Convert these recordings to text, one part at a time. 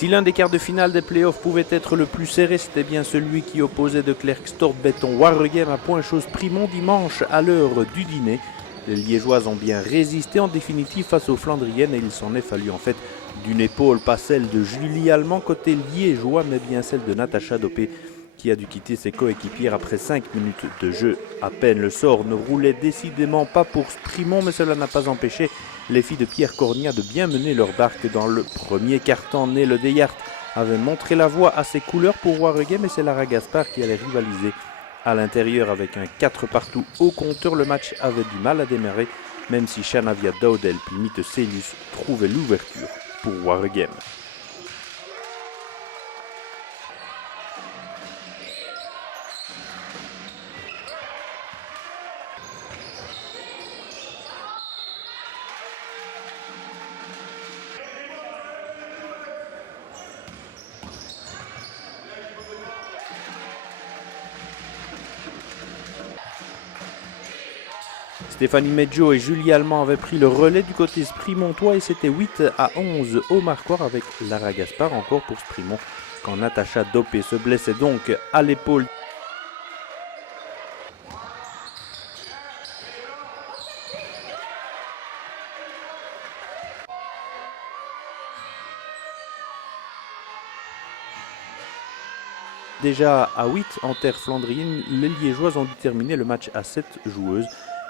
Si l'un des quarts de finale des playoffs pouvait être le plus serré, c'était bien celui qui opposait de Klerksdorp Béton Waregem à Pointe-Chose-Primont dimanche à l'heure du dîner. Les Liégeoises ont bien résisté en définitive face aux Flandriennes et il s'en est fallu en fait d'une épaule, pas celle de Julie Allemand côté liégeois, mais bien celle de Natacha Dopé qui a dû quitter ses coéquipières après 5 minutes de jeu. À peine le sort ne roulait décidément pas pour Primont, mais cela n'a pas empêché les filles de Pierre Cornia de bien mener leur barque dans le premier quart-temps. Né le Deyart avait montré la voie à ses couleurs pour Waregem et c'est Lara Gaspard qui allait rivaliser à l'intérieur avec un 4 partout au compteur. Le match avait du mal à démarrer, même si Shanavia Daudel puis Mite Celius trouvaient l'ouverture pour Waregem. Stéphanie Medjo et Julie Allemand avaient pris le relais du côté Sprimontois et c'était 8-11 au marquoir avec Lara Gaspard encore pour Sprimont quand Natacha Dopé se blessait donc à l'épaule. Déjà à 8 en terre flandrienne, les Liégeoises ont dû terminer le match à 7 joueuses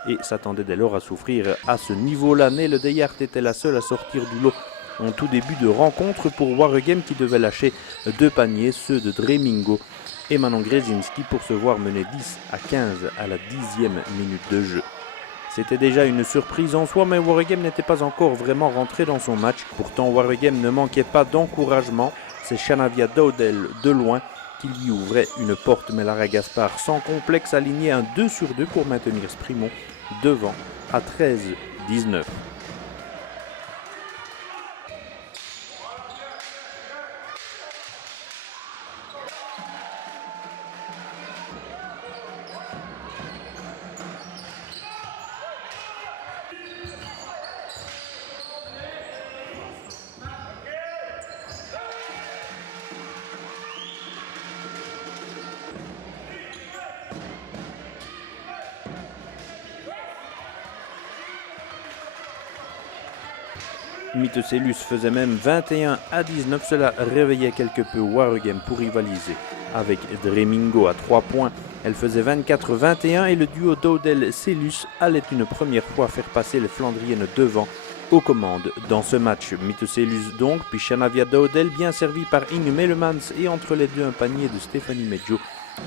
et s'attendaient dès lors à souffrir à ce niveau-là. Né le Deyart était la seule à sortir du lot en tout début de rencontre pour Waregem qui devait lâcher 2 paniers, ceux de Dremingo et Manon Grzezinski pour se voir mener 10-15 à la 10e minute de jeu. C'était déjà une surprise en soi, mais Waregem n'était pas encore vraiment rentré dans son match. Pourtant, Waregem ne manquait pas d'encouragement. C'est Shanavia Daudel de loin qui lui ouvrait une porte, mais Lara Gaspard sans complexe alignait un 2-sur-2 pour maintenir Sprimont devant à 13-19. Mite Celius faisait même 21-19, cela réveillait quelque peu Waregem pour rivaliser avec Dremingo à 3 points. Elle faisait 24-21 et le duo Daudel-Celius allait une première fois faire passer les Flandriennes devant aux commandes dans ce match. Mite Celius donc, puis Shanavia Daudel bien servi par Inge Melemans et entre les deux un panier de Stéphanie Medjo.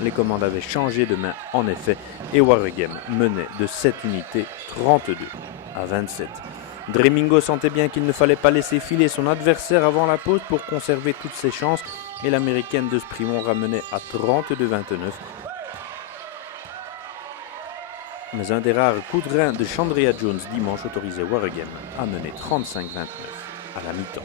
Les commandes avaient changé de main en effet et Waregem menait de 7 unités 32-27. Dremingo sentait bien qu'il ne fallait pas laisser filer son adversaire avant la pause pour conserver toutes ses chances et l'américaine de Sprimont ramenait à 32-29. Mais un des rares coups de rein de Chandria Jones dimanche autorisait Waregem à mener 35-29 à la mi-temps.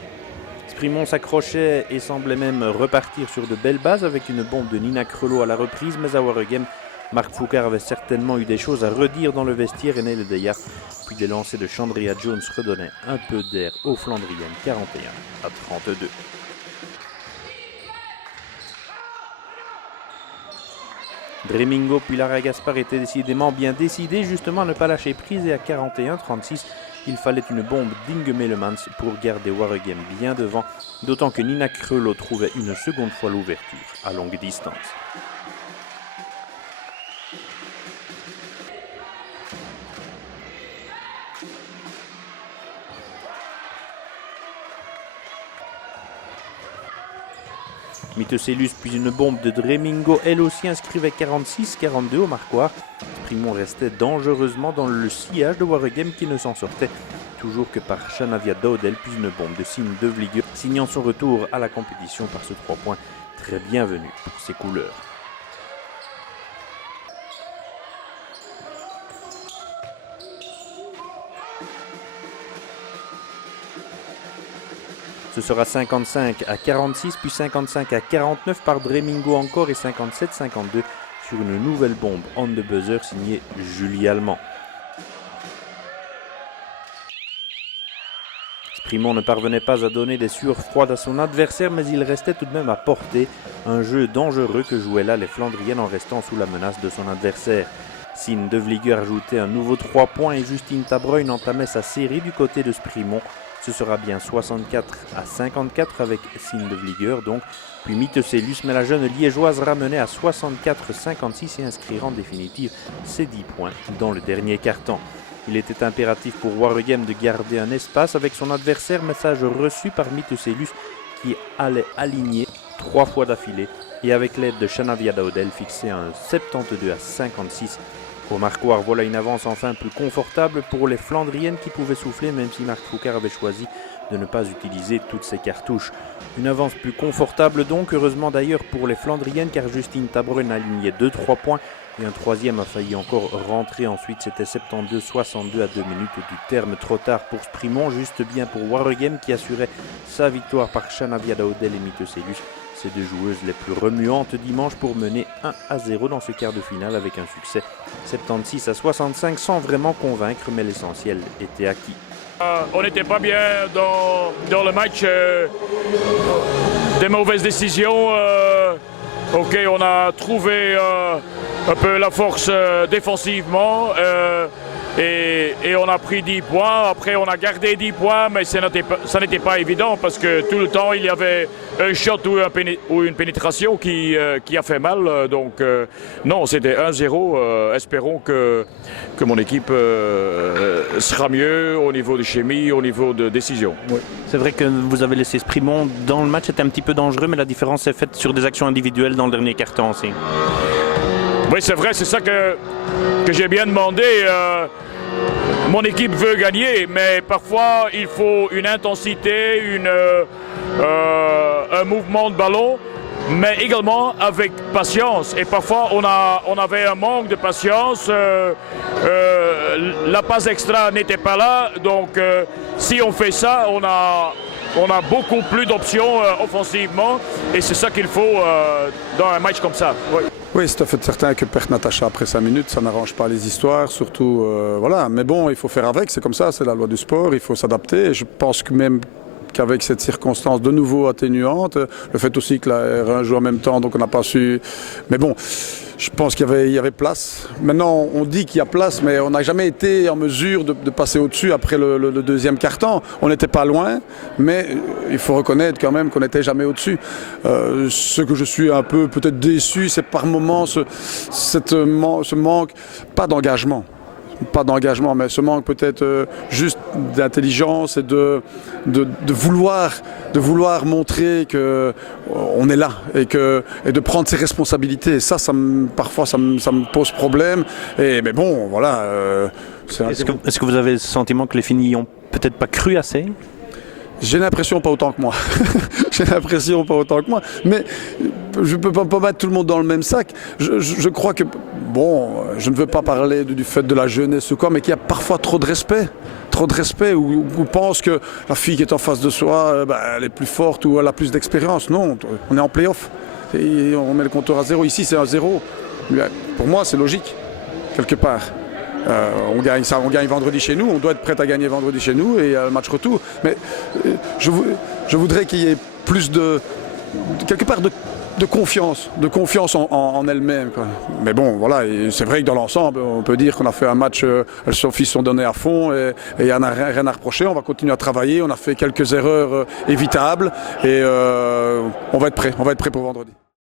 Sprimont s'accrochait et semblait même repartir sur de belles bases avec une bombe de Nina Crelot à la reprise, mais à Waregem, Marc Foucard avait certainement eu des choses à redire dans le vestiaire et Neil Deyart, puis des lancers de Chandria Jones redonnaient un peu d'air aux Flandriennes 41-32. Dremingo puis Lara Gaspard étaient décidément bien décidés justement à ne pas lâcher prise et à 41-36, il fallait une bombe d'Inge Melemans pour garder Waregem bien devant, d'autant que Nina Crelot trouvait une seconde fois l'ouverture à longue distance. Mite Celius puis une bombe de Dremingo, elle aussi inscrivait 46-42 au marquoir. Sprimont restait dangereusement dans le sillage de Waregem qui ne s'en sortait toujours que par Shanavia Daudel puis une bombe de Signe de Vligue, signant son retour à la compétition par ce 3 points très bienvenu pour ses couleurs. Ce sera 55-46, puis 55-49 par Dremingo encore et 57-52 sur une nouvelle bombe on the buzzer signée Julie Allemand. Sprimont ne parvenait pas à donner des sueurs froides à son adversaire, mais il restait tout de même à portée. Un jeu dangereux que jouaient là les Flandriennes en restant sous la menace de son adversaire. Sine Devlieger ajoutait un nouveau 3 points et Justine Tabreune entamait sa série du côté de Sprimont. Ce sera bien 64-54 avec Sine Devlieger donc. Puis Mitteselus, mais la jeune liégeoise ramenait à 64-56 et inscrire en définitive ses 10 points dans le dernier quart-temps. Il était impératif pour Waregem de garder un espace avec son adversaire, message reçu par Mitteselus qui allait aligner 3 fois d'affilée et avec l'aide de Shanavia Daudel fixer un 72-56. Pour Marquard, voilà une avance enfin plus confortable pour les Flandriennes qui pouvaient souffler même si Marc Foucault avait choisi de ne pas utiliser toutes ses cartouches. Une avance plus confortable donc, heureusement d'ailleurs pour les Flandriennes car Justine Tabreune alignait 2-3 points et un troisième a failli encore rentrer ensuite. C'était 72-62 à 2 minutes du terme, trop tard pour Sprimont, juste bien pour Waregem qui assurait sa victoire par Shanavia Daudel et Mitteselus. Ces deux joueuses les plus remuantes dimanche pour mener 1-0 dans ce quart de finale avec un succès 76-65 sans vraiment convaincre, mais l'essentiel était acquis. On n'était pas bien dans le match, des mauvaises décisions. Ok, on a trouvé un peu la force défensivement et on a pris 10 points. Après, on a gardé 10 points, mais ça n'était pas évident parce que tout le temps, il y avait un shot ou une pénétration qui a fait mal. Donc, non, c'était 1-0. Espérons que mon équipe sera mieux au niveau de chimie, au niveau de décision. Oui. C'est vrai que vous avez laissé Sprimont dans le match, c'était un petit peu dangereux, mais la différence est faite sur des actions individuelles dans le dernier quart-temps aussi. Oui, c'est vrai, c'est ça que j'ai bien demandé. Mon équipe veut gagner, mais parfois il faut une intensité, un mouvement de ballon, mais également avec patience. Et parfois on avait un manque de patience, la passe extra n'était pas là, donc si on fait ça, on a beaucoup plus d'options offensivement, et c'est ça qu'il faut dans un match comme ça. Oui. Oui, c'est tout à fait certain que perdre Natacha après 5 minutes, ça n'arrange pas les histoires, surtout, voilà. Mais bon, il faut faire avec, c'est comme ça, c'est la loi du sport, il faut s'adapter. Et je pense que même qu'avec cette circonstance de nouveau atténuante, le fait aussi que la R1 joue en même temps, donc on n'a pas su... Mais bon, je pense qu'il y avait place. Maintenant, on dit qu'il y a place, mais on n'a jamais été en mesure de passer au-dessus après le deuxième quart-temps. On n'était pas loin, mais il faut reconnaître quand même qu'on n'était jamais au-dessus. Ce que je suis un peu peut-être déçu, c'est par moments ce manque, pas d'engagement. Pas d'engagement, mais ce manque peut-être juste d'intelligence et de vouloir montrer qu'on est là et de prendre ses responsabilités. Et ça parfois, ça me pose problème. Mais bon, voilà. Est-ce que vous avez le sentiment que les filles n'y ont peut-être pas cru assez ? J'ai l'impression pas autant que moi. J'ai l'impression pas autant que moi. Mais je ne peux pas mettre tout le monde dans le même sac. Je crois que, bon, je ne veux pas parler du fait de la jeunesse ou quoi, mais qu'il y a parfois trop de respect. Trop de respect, ou pense que la fille qui est en face de soi, elle est plus forte ou elle a plus d'expérience. Non, on est en play-off. Et on met le compteur à 0. Ici, c'est un 0. Pour moi, c'est logique, quelque part. On gagne vendredi chez nous, on doit être prêt à gagner vendredi chez nous et le match retour. Mais je voudrais qu'il y ait plus quelque part de confiance en elle-même. Mais bon, voilà, c'est vrai que dans l'ensemble, on peut dire qu'on a fait un match, elles sont donnés à fond et il n'y en a rien à reprocher. On va continuer à travailler, on a fait quelques erreurs évitables et on va être prêt pour vendredi.